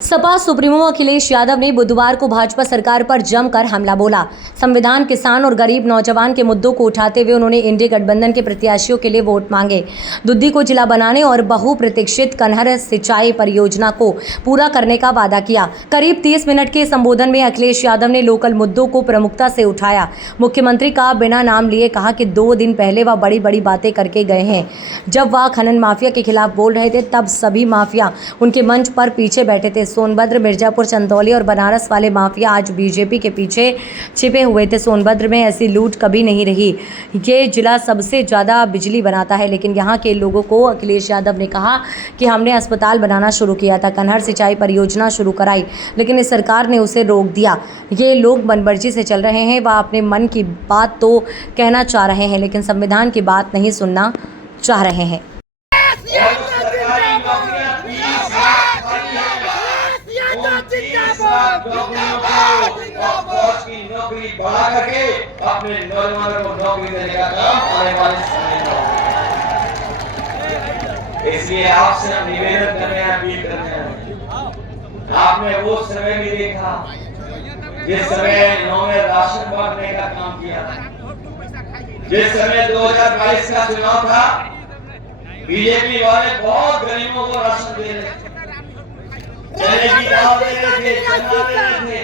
Sapa supremo Akhilesh Yadav ने बुधवार को भाजपा सरकार पर जमकर हमला बोला। संविधान, किसान और गरीब नौजवान के मुद्दों को उठाते हुए उन्होंने इंडी गठबंधन के प्रत्याशियों के लिए वोट मांगे। दुद्दी को जिला बनाने और बहुप्रतीक्षित कनहर सिंचाई परियोजना को पूरा करने का वादा किया। करीब 30 मिनट के संबोधन में अखिलेश यादव ने लोकल मुद्दों को प्रमुखता से उठाया। मुख्यमंत्री का बिना नाम लिए कहा कि 2 दिन पहले वह बड़ी बड़ी बातें करके गए हैं। जब वह खनन माफिया के खिलाफ बोल रहे थे तब सभी माफिया उनके मंच पर पीछे बैठे थे। सोनभद्र, मिर्जापुर, चंदौली और बनारस वाले माफिया आज बीजेपी के पीछे छिपे हुए थे। सोनभद्र में ऐसी लूट कभी नहीं रही। ये जिला सबसे ज़्यादा बिजली बनाता है, लेकिन यहाँ के लोगों को अखिलेश यादव ने कहा कि हमने अस्पताल बनाना शुरू किया था, कनहर सिंचाई परियोजना शुरू कराई, लेकिन इस सरकार ने उसे रोक दिया। ये लोग मनमर्जी से चल रहे हैं। वह अपने मन की बात तो कहना चाह रहे हैं, लेकिन संविधान की बात नहीं सुनना चाह रहे हैं। नौकरी बढ़ा करके अपने नौजवानों को नौकरी देने का काम आने वाले समय में होगा। इसलिए आपसे हम निवेदन करने हैं, अपील करने हैं। आपने वो समय भी देखा जिस समय इन्होंने राशन बांटने का काम किया, जिस समय 2022 का चुनाव था, बीजेपी वाले बहुत गरीबों को राशन दे रहे थे, चने की दाल दे रहे थे, चना दे रहे थे,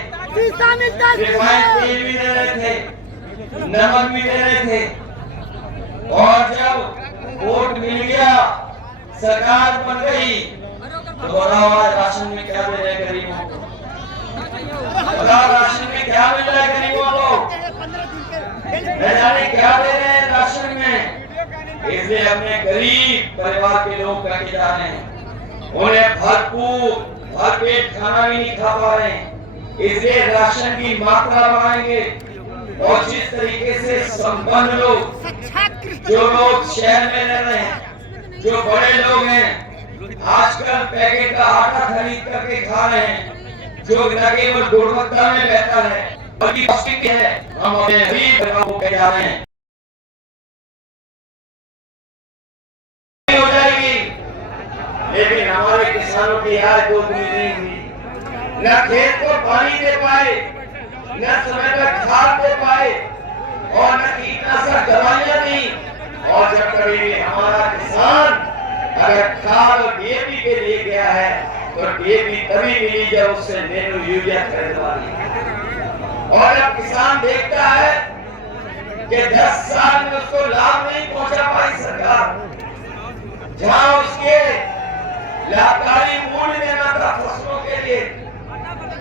रिफाइंड तेल भी दे रहे थे, नमक भी दे रहे थे। और जब वोट मिल गया, सरकार बन गई, तो बताओ राशन में क्या दे रहे गरीबों को? बताओ राशन में क्या मिल रहा है गरीबों को? न जाने क्या दे रहे हैं राशन में। इसलिए अपने गरीब परिवार के लोग कहते जा रहे हैं, उन्हें भरपेट खाना भी नहीं खा पा रहे हैं। इसलिए राशन की मात्रा बढ़ाएंगे और जिस तरीके से संपन्न लोग, जो लोग शहर में रह रहे हैं, जो बड़े लोग हैं, आजकल पैकेट का आटा खरीद करके खा रहे हैं, जो न केवल गुणवत्ता में बेहतर है बल्कि पौष्टिक है। हम अपने गरीब परिवार को कह जा रहे हैं हो जाएगी, लेकिन हमारे किसानों की आज कोई उम्मीद नहीं हुई। न खेत को पानी दे पाए, न समय पर खाद दे पाए और न कीटनाशक दवाइयां दी। और जब कभी भी हमारा किसान अगर खाद और डीएपी के लिए गया है तो डीएपी तभी मिली जब उससे नैनो यूरिया खरीदवा ली। और जब किसान देखता है कि 10 साल में उसको लाभ नहीं पहुंचा पाई सरकार, जहां उसके लाभकारी मूल्य देना था फसलों के लिए,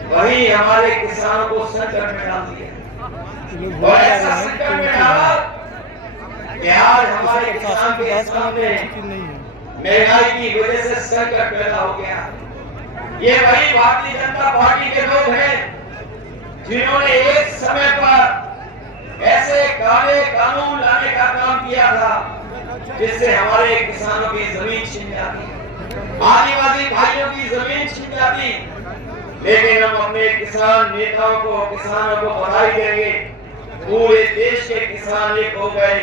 वही हमारे किसानों को संकट में डाल दिया। और ऐसा संकट में डाला कि आज हमारे किसान के सामने महंगाई की वजह से संकट पैदा हो गया। ये वही भारतीय जनता पार्टी के लोग हैं जिन्होंने एक समय पर ऐसे काले कानून लाने का काम किया था जिससे हमारे किसानों की जमीन छिन जाती, आदिवासी भाइयों की जमीन छिन जाती। लेकिन हम अपने किसान नेताओं को, किसानों को बधाई देंगे। पूरे देश के किसान एक हो गए,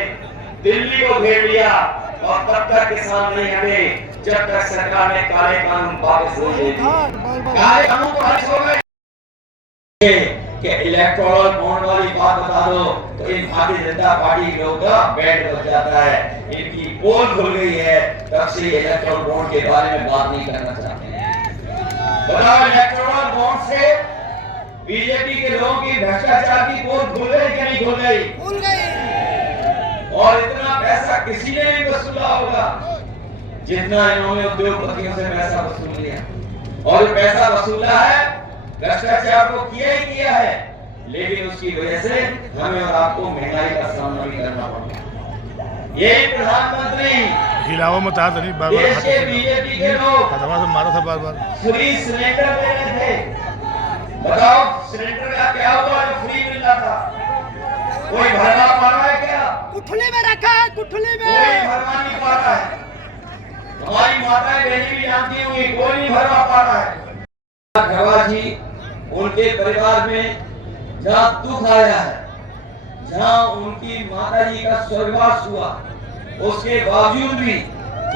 दिल्ली को घेर लिया और तब तक किसान नहीं हटे जब तक सरकार ने काले कानून वापस नहीं ले लिए। काले कानून तो हट हो गए कि इलेक्टोरल बॉन्ड वाली बात बता दो तो इन भारतीय जनता पार्टी के लोगों का बैंड बज जाता है। इनकी पोल खुल गई है, तब से इलेक्टोरल बॉन्ड के बारे में बात नहीं करना चाहते हैं। बताओ, इलेक्टोरल बॉन्ड से बीजेपी के लोगों की भ्रष्टाचार की पोल खुल गई कि नहीं खुल गई? खुल गई। और इतना पैसा किसी ने नहीं वसूला होगा जितना इन्होंने उद्योगपतियों से पैसा वसूल लिया। और पैसा वसूला है, भ्रष्टाचार को किया ही किया है, लेकिन उसकी वजह से हमें और आपको महंगाई का सामना भी करना पड़ता है। यही प्रधानमंत्री हिलावा मत हाथ नहीं बार बार देश के बीजेपी के लोग मारा था बार बार फ्री सिलेंडर दे रहे थे। बताओ, सिलेंडर का क्या हुआ जो फ्री मिल रहा था? कोई भरवा पा रहा है क्या? कुठली में रखा है, कुठली में कोई भरवा नहीं पा रहा है। हमारी माताएं बहनें भी जानती होंगी, कोई नहीं भरवा पा रहा है। घरवा जी, उनके परिवार में जहाँ दुख आया है, जहाँ उनकी माता जी का स्वर्गवास हुआ, उसके बावजूद भी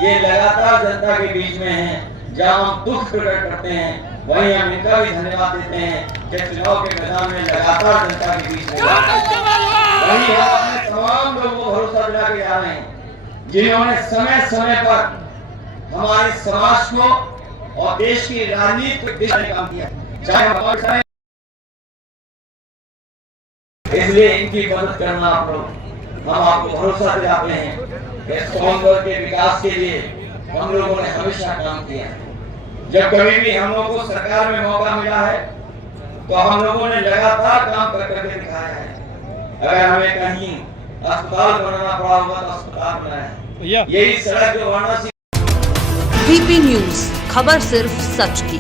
ये लगातार जनता के बीच में हैं, जहाँ हम दुख प्रकट करते हैं वहीं हम इनका भी धन्यवाद देते हैं कि चुनाव के मैदान में लगातार जनता के बीच में वहीं हम अपने तमाम लोगों को भरोसा दिला के जा रहे हैं जिन्होंने समय समय पर हमारे समाज को और देश की राजनीतिक दिशा में काम किया, चाहे हमारे इसलिए इनकी मदद करना आप लोग, हम आपको भरोसा दिलाते हैं कि सोनभद्र के विकास के लिए हम लोगों ने हमेशा काम किया है। जब कभी भी हम लोगों को सरकार में मौका मिला है तो हम लोगों ने लगातार काम करके दिखाया है। अगर हमें कहीं अस्पताल बनाना पड़ा होगा तो अस्पताल बनाया है। यही सड़क जो वाराणसी VP न्यूज, खबर सिर्फ सच की।